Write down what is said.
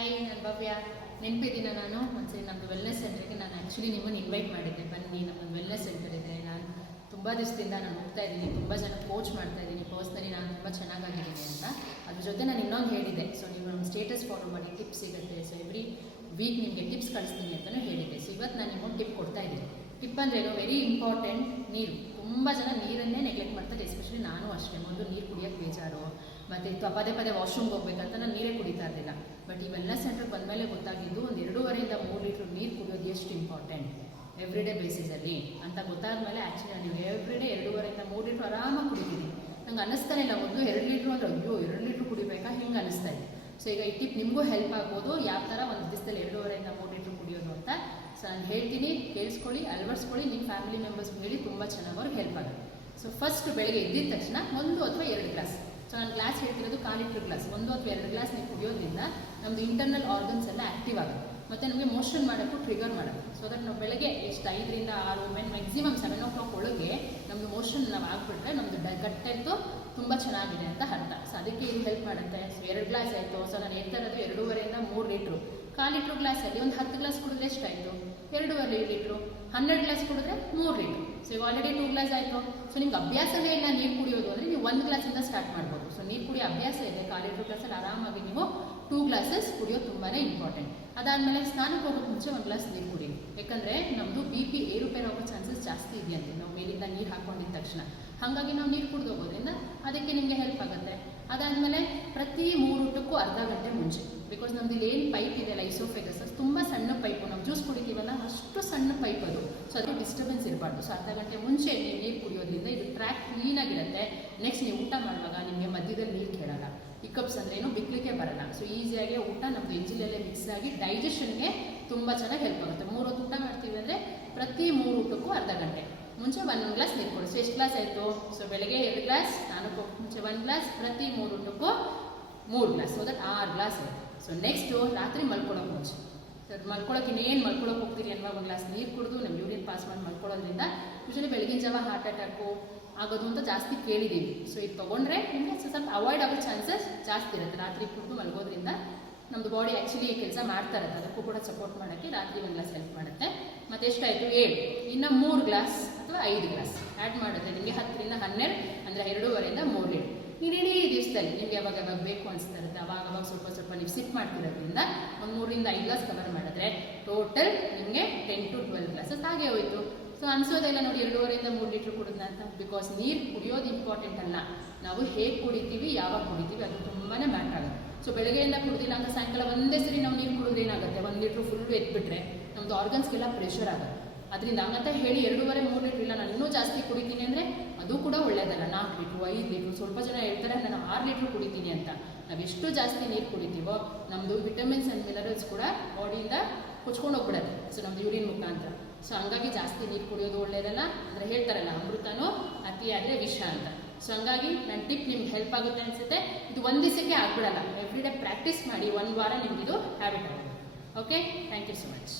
Hi, ನಾನು ಭವ್ಯ. ನೆನಪಿದ್ದೀನ ನಾನು ಒಂದ್ಸರಿ ನಮ್ಮದು ವೆಲ್ನೆಸ್ ಸೆಂಟರ್ಗೆ ನಾನು ಆ್ಯಕ್ಚುಲಿ ನಿಮ್ಮನ್ನು ಇನ್ವೈಟ್ ಮಾಡಿದ್ದೆ. ಬನ್ನಿ, ನಮ್ಮೊಂದು ವೆಲ್ನೆಸ್ ಸೆಂಟರ್ ಇದೆ. ನಾನು ತುಂಬ ದಿವಸದಿಂದ ನಾನು ಹೋಗ್ತಾ ಇದ್ದೀನಿ, ತುಂಬ ಜನ ಕೋಚ್ ಮಾಡ್ತಾ ಇದ್ದೀನಿ. ಪರ್ಸ್ನಲಿ ನಾನು ತುಂಬ ಚೆನ್ನಾಗಿದ್ದೀನಿ ಅಂತ. ಅದ್ರ ಜೊತೆ ನಾನು ಇನ್ನೊಂದು ಹೇಳಿದ್ದೆ, ಸೊ ನೀವು ನಮ್ಮ ಸ್ಟೇಟಸ್ ಫಾಲೋ ಮಾಡಿ ಟಿಪ್ಸ್ ಸಿಗುತ್ತೆ. ಸೊ ಎವ್ರಿ ವೀಕ್ ನಿಮಗೆ ಟಿಪ್ಸ್ ಕಳಿಸ್ತೀನಿ ಅಂತಲೂ ಹೇಳಿದ್ದೆ. ಸೊ ಇವತ್ತು ನಾನು ನಿಮಗೆ ಟಿಪ್ ಕೊಡ್ತಾ ಇದ್ದೀನಿ. ಟಿಪ್ ಅಂದ್ರೇನು, ವೆರಿ ಇಂಪಾರ್ಟೆಂಟ್. ನೀರು. ತುಂಬ ಜನ ನೀರನ್ನೇ ನೆಗ್ಲೆಕ್ಟ್ ಮಾಡ್ತಾರೆ, ಎಸ್ಪೆಷಲಿ ನಾನು ಅಷ್ಟೇ. ಮೊದಲು ನೀರು ಕುಡಿಯೋಕ್ಕೆ ಬೇಜಾರು, ಮತ್ತು ಪದೇ ಪದೇ ವಾಶ್ರೂಮ್ಗೆ ಹೋಗ್ಬೇಕಂತ ನಾನು ನೀರೇ ಕುಡಿತಾ ಇರಲಿಲ್ಲ. ಬಟ್ ಈ ವೆಲ್ನೆಸ್ ಸೆಂಟರ್ಗೆ ಬಂದಮೇಲೆ ಗೊತ್ತಾಗಿದ್ದು, ಒಂದು 2.5 ಇಂದ 3 ಲೀಟ್ರ್ ನೀರು ಕುಡಿಯೋದು ಎಷ್ಟು ಇಂಪಾರ್ಟೆಂಟ್ ಎವ್ರಿ ಡೇ ಬೇಸಿಸಲ್ಲಿ ಅಂತ ಗೊತ್ತಾದ್ಮೇಲೆ ಆ್ಯಕ್ಚುಲಿ ನಾನು ಎವ್ರಿ ಡೇ 2.5 ಇಂದ 3 ಲೀಟ್ರ್ ಆರಾಮಾಗಿ ಕುಡಿತೀನಿ. ನಂಗೆ ಅನ್ನಿಸ್ತಾನೆ ಇಲ್ಲ, ಮೊದಲು 2 ಲೀಟ್ರ್ ಅಂದರೆ ಅಯ್ಯೋ 2 ಲೀಟ್ರ್ ಕುಡಿಬೇಕಾ ಹಿಂಗೆ ಅನ್ನಿಸ್ತಾ ಇದೆ. ಸೊ ಈಗ ಈ ಟಿಪ್ ನಿಮಗೂ ಹೆಲ್ಪ್ ಆಗ್ಬೋದು, ಯಾವ ಥರ ಒಂದು ದಿವಸದಲ್ಲಿ 2.5 ಇಂದ 3 ಲೀಟ್ರ್ ಕುಡಿಯೋದು ಅಂತ. ಸೊ ನಾನು ಹೇಳ್ತೀನಿ, ಕೇಳಿಸ್ಕೊಳ್ಳಿ, ಅಳವಡಿಸ್ಕೊಳ್ಳಿ, ನಿಮ್ಮ ಫ್ಯಾಮಿಲಿ ಮೆಂಬರ್ಸ್ಗೆ ಹೇಳಿ, ತುಂಬ ಚೆನ್ನಾಗಿ ಅವ್ರಿಗೆ ಹೆಲ್ಪ್ ಆಗುತ್ತೆ. ಸೊ ಫಸ್ಟ್ ಬೆಳಗ್ಗೆ ಎದ್ದಿದ ತಕ್ಷಣ 1 ಅಥವಾ 2 ಗ್ಲಾಸ್, ಸೊ ನಾನು ಗ್ಲಾಸ್ ಹೇಳ್ತಿರೋದು 1/4 ಲೀಟ್ರ್ ಗ್ಲಾಸ್, 1 ಅಥವಾ 2 ಗ್ಲಾಸ್ ನೀವು ಕುಡಿಯೋದ್ರಿಂದ ನಮ್ಮದು ಇಂಟರ್ನಲ್ ಆರ್ಗನ್ಸ್ ಎಲ್ಲ ಆ್ಯಕ್ಟಿವ್ ಆಗುತ್ತೆ, ಮತ್ತು ನಮಗೆ ಮೋಷನ್ ಮಾಡೋಕ್ಕೂ ಟ್ರಿಗರ್ ಮಾಡುತ್ತೆ. ಸೊ ದಟ್ ನಾವು ಬೆಳಗ್ಗೆ ಎಷ್ಟು 5 ರಿಂದ 6 ಮ್ಯಾಕ್ಸಿಮಮ್ 7 o'clock ಒಳಗೆ ನಮ್ಮದು ಮೋಷನ್ ನಾವು ಆಗಿಬಿಟ್ರೆ ನಮ್ಮದು ಗಟ್ ಹೆಲ್ತು ತುಂಬ ಚೆನ್ನಾಗಿದೆ ಅಂತ ಅರ್ಥ. ಸೊ ಅದಕ್ಕೆ ಇದು ಹೆಲ್ಪ್ ಮಾಡುತ್ತೆ. ಸೊ 2 ಗ್ಲಾಸ್ ಆಯಿತು. ಸೊ ನಾನು ಹೇಳ್ತಾ ಇರೋದು 2.5 ಇಂದ 3 ಲೀಟ್ರು. 1/4 ಲೀಟ್ರ್ ಗ್ಲಾಸಲ್ಲಿ ಒಂದು 10 ಗ್ಲಾಸ್ ಕುಡಿದ್ರೆ ಎಷ್ಟಾಯಿತು? 2.5 ಲೀಟ್ರು. 12 ಗ್ಲಾಸ್ ಕುಡಿದ್ರೆ 3 ಲೀಟ್ರು. ಸೊ ಈಗ ಆಲ್ರೆಡಿ 2 ಗ್ಲಾಸ್ ಆಯಿತು. ಸೊ ನಿಮ್ಗೆ ಅಭ್ಯಾಸವೇ ಇಲ್ಲ ನೀರು ಕುಡಿಯೋದು ಅಂದರೆ ನೀವು 1 ಗ್ಲಾಸಿಂದ ಸ್ಟಾರ್ಟ್ ಮಾಡ್ಬೋದು. ಸೊ ನೀರು ಕುಡಿಯೋ ಅಭ್ಯಾಸ ಇದೆ, 1/4 ಲೀಟ್ರ್ ಗ್ಲಾಸಲ್ಲಿ ಆರಾಮಾಗಿ ನೀವು 2 ಗ್ಲಾಸಸ್ ಕುಡಿಯೋದು ತುಂಬಾ ಇಂಪಾರ್ಟೆಂಟ್. ಅದಾದಮೇಲೆ ಸ್ನಾನಕ್ಕೆ ಹೋಗೋಕ್ಕೆ ಮುಂಚೆ 1 ಗ್ಲಾಸ್ ನೀರು ಕುಡಿ. ಯಾಕಂದರೆ ನಮ್ಮದು BP ಏರುಪೇರು ಆಗೋ ಚಾನ್ಸಸ್ ಜಾಸ್ತಿ ಇದೆಯಂತೆ ನಾವು ಮೇಲಿಂದ ನೀರು ಹಾಕ್ಕೊಂಡಿದ್ದ ತಕ್ಷಣ. ಹಾಗಾಗಿ ನಾವು ನೀರು ಕುಡಿದು ಹೋಗೋದ್ರಿಂದ ಅದಕ್ಕೆ ನಿಮಗೆ ಹೆಲ್ಪ್ ಆಗುತ್ತೆ. ಅದಾದಮೇಲೆ ಪ್ರತಿ 3 ಊಟಕ್ಕೂ ಅರ್ಧ ಗಂಟೆ ಮುಂಚೆ, ಬಿಕಾಸ್ ನಮ್ದು ಇಲ್ಲಿ ಏನು ಪೈಪ್ ಇದೆಯಲ್ಲ ಈಸೋಫೆಗಸ್, ತುಂಬ ಸಣ್ಣ ಪೈಪು, ನಾವು ಜ್ಯೂಸ್ ಕುಡಿತೀವಲ್ಲ ಅಷ್ಟು ಸಣ್ಣ ಪೈಪ್ ಅದು. ಸೊ ಅದು ಡಿಸ್ಟರ್ಬೆನ್ಸ್ ಇರಬಾರ್ದು. ಸೊ ಅರ್ಧ ಗಂಟೆ ಮುಂಚೆ ನೀವು ನೀರು ಕುಡಿಯೋದ್ರಿಂದ ಇದು ಟ್ರ್ಯಾಕ್ ಕ್ಲೀನಾಗಿರುತ್ತೆ. ನೆಕ್ಸ್ಟ್ ನೀವು ಊಟ ಮಾಡುವಾಗ ನಿಮಗೆ ಮಧ್ಯದಲ್ಲಿ ನೀರು ಕೇಳಲ್ಲ. ಹಿಕಪ್ಸ್ ಅಂದರೆ ಏನು ಬಿಕ್ಲಿಕ್ಕೆ ಬರಲ್ಲ. ಸೊ ಈಸಿಯಾಗಿ ಊಟ ನಮ್ಮದು ಎಂಜಿಲಲ್ಲೇ ಮಿಕ್ಸ್ ಆಗಿ ಡೈಜೆಷನ್ಗೆ ತುಂಬ ಚೆನ್ನಾಗಿ ಹೆಲ್ಪ್ ಆಗುತ್ತೆ. 3 ಹೊತ್ತು ಊಟ ಮಾಡ್ತೀವಿ ಅಂದರೆ ಪ್ರತಿ 3 ಊಟಕ್ಕೂ ಅರ್ಧ ಗಂಟೆ ಮುಂಚೆ 1 ಗ್ಲಾಸ್ ನೀರು ಕೊಡಿ. ಸೊ ಎಷ್ಟು ಗ್ಲಾಸ್ ಆಯಿತು? ಸೊ ಬೆಳಗ್ಗೆ 2 ಗ್ಲಾಸ್, ಸ್ನಾನಕ್ಕೆ ಮುಂಚೆ 1 ಗ್ಲಾಸ್, ಪ್ರತಿ 3 ಊಟಕ್ಕೂ 3 ಗ್ಲಾಸ್, ಸೊ ದಟ್ 6 ಗ್ಲಾಸ್ ಆಯಿತು. ಸೊ ನೆಕ್ಸ್ಟು ರಾತ್ರಿ ಮಲ್ಕೊಳ್ಳೋಕೆ ಮುಂಚೆ, ಸೊ ಮಲ್ಕೊಳ್ಳೋಕೆ ಇನ್ನೇನು ಮಲ್ಕೊಳ್ಳೋಕೆ ಹೋಗ್ತೀರಿ ಅನ್ನೋ 1 ಗ್ಲಾಸ್ ನೀರು ಕುಡಿದು ನಮ್ಮ ಯೂರಿನ್ ಪಾಸ್ ಮಾಡಿ ಮಲ್ಕೊಳ್ಳೋದ್ರಿಂದ ಯೂಶಲಿ ಬೆಳಗಿನ ಜಾವ ಹಾರ್ಟ್ ಅಟ್ಯಾಕು ಆಗೋದು ಅಂತ ಜಾಸ್ತಿ ಕೇಳಿದ್ದೀವಿ. ಸೊ ಇದು ತೊಗೊಂಡ್ರೆ ನಿಮಗೆ ಸ್ವಲ್ಪ ಅವಾಯ್ಡ್ ಆಗೋ ಚಾನ್ಸಸ್ ಜಾಸ್ತಿ ಇರುತ್ತೆ. ರಾತ್ರಿ ಕುಡಿದು ಮಲ್ಗೋದ್ರಿಂದ ನಮ್ಮದು ಬಾಡಿ ಆ್ಯಕ್ಚುಲಿ ಕೆಲಸ ಮಾಡ್ತಾ ಇರುತ್ತೆ, ಅದಕ್ಕೂ ಕೂಡ ಸಪೋರ್ಟ್ ಮಾಡೋಕ್ಕೆ ರಾತ್ರಿ 1 ಗ್ಲಾಸ್ ಹೆಲ್ಪ್ ಮಾಡುತ್ತೆ. ಮತ್ತು ಎಷ್ಟಾಯಿತು? 7. ಇನ್ನು 3 ಗ್ಲಾಸ್ ಅಥವಾ 5 ಗ್ಲಾಸ್ ಆ್ಯಡ್ ಮಾಡುತ್ತೆ ನಿಮಗೆ 10 ರಿಂದ 12, ಅಂದರೆ 2.5 ಇಂದ 3 ಲೀಟ್ರ್. ಇಡೀ ದಿವಸದಲ್ಲಿ ನಿಮಗೆ ಯಾವಾಗ ಬೇಕು ಅನಿಸ್ತಾ ಇರುತ್ತೆ ಅವಾಗ ಸ್ವಲ್ಪ ನೀವು ಸಿಪ್ ಮಾಡ್ತಿರೋದ್ರಿಂದ ಒಂದು 3 ರಿಂದ 5 ಗ್ಲಾಸ್ ಕವರ್ ಮಾಡಿದ್ರೆ ಟೋಟಲ್ ನಿಮಗೆ 10 to 12 ಗ್ಲಾಸಸ್ ಹಾಗೆ ಹೋಯಿತು. ಸೊ ಅನಿಸೋದೆಲ್ಲ ನೋಡಿ 2.5 ಇಂದ 3 ಲೀಟ್ರ್ ಕುಡಿದ್ನ ಅಂತ. ಬಿಕಾಸ್ ನೀರು ಕುಡಿಯೋದು ಇಂಪಾರ್ಟೆಂಟ್ ಅಲ್ಲ, ನಾವು ಹೇಗೆ ಕುಡಿತೀವಿ, ಯಾವಾಗ ಕುಡಿತೀವಿ ಅದು ತುಂಬಾ ಮ್ಯಾಟರ್ ಆಗುತ್ತೆ. ಸೊ ಬೆಳಗ್ಗೆಯಿಂದ ಕುಡಿದಿಲ್ಲ ಅಂತ ಸಾಯಂಕಾಲ ಒಂದೇ ಸರಿ ನಾವು ನೀರು ಕುಡಿದ್ರೆ ಏನಾಗುತ್ತೆ? 1 ಲೀಟ್ರ್ ಫುಲ್ಲು ಎತ್ಬಿಟ್ರೆ ನಮ್ಮದು ಆರ್ಗನ್ಸ್ಗೆಲ್ಲ ಪ್ರೆಷರ್ ಆಗುತ್ತೆ. ಅದರಿಂದ ಹಂಗಂತ ಹೇಳಿ 2.5 3 ಲೀಟ್ರ್ ಇಲ್ಲ ನಾನು ಇನ್ನೂ ಜಾಸ್ತಿ ಕುಡಿತೀನಿ ಅಂದರೆ ಅದು ಕೂಡ ಒಳ್ಳೆಯದಲ್ಲ. 4 ಲೀಟ್ರು 5 ಲೀಟ್ರು, ಸ್ವಲ್ಪ ಜನ ಹೇಳ್ತಾರೆ ನಾನು 6 ಲೀಟ್ರ್ ಕುಡಿತೀನಿ ಅಂತ. ನಾವು ಎಷ್ಟು ಜಾಸ್ತಿ ನೀರು ಕುಡಿತೀವೋ ನಮ್ಮದು ವಿಟಮಿನ್ಸ್ ಆ್ಯಂಡ್ ಮಿನರಲ್ಸ್ ಕೂಡ ಬಾಡಿಯಿಂದ ಕೊಚ್ಕೊಂಡು ಹೋಗ್ಬಿಡುತ್ತೆ, ಸೊ ನಮ್ಮದು ಯೂರಿನ್ ಮುಖಾಂತರ. ಸೊ ಹಂಗಾಗಿ ಜಾಸ್ತಿ ನೀರು ಕುಡಿಯೋದು ಒಳ್ಳೆಯದಲ್ಲ. ಅಂದರೆ ಹೇಳ್ತಾರಲ್ಲ, ಅಮೃತನೂ ಅತಿಯಾದರೆ ವಿಷ ಅಂತ. ಸೊ ಹಂಗಾಗಿ ನನ್ನ ಟಿಪ್ ನಿಮ್ಗೆ ಹೆಲ್ಪ್ ಆಗುತ್ತೆ ಅನಿಸುತ್ತೆ. ಇದು 1 ದಿವಸಕ್ಕೆ ಆಗ್ಬಿಡಲ್ಲ, ಎವ್ರಿ ಡೇ ಪ್ರಾಕ್ಟೀಸ್ ಮಾಡಿ 1 ವಾರ ನಿಮಗಿದು ಹ್ಯಾಬಿಟ್ ಆಗುತ್ತೆ. Okay, thank you so much.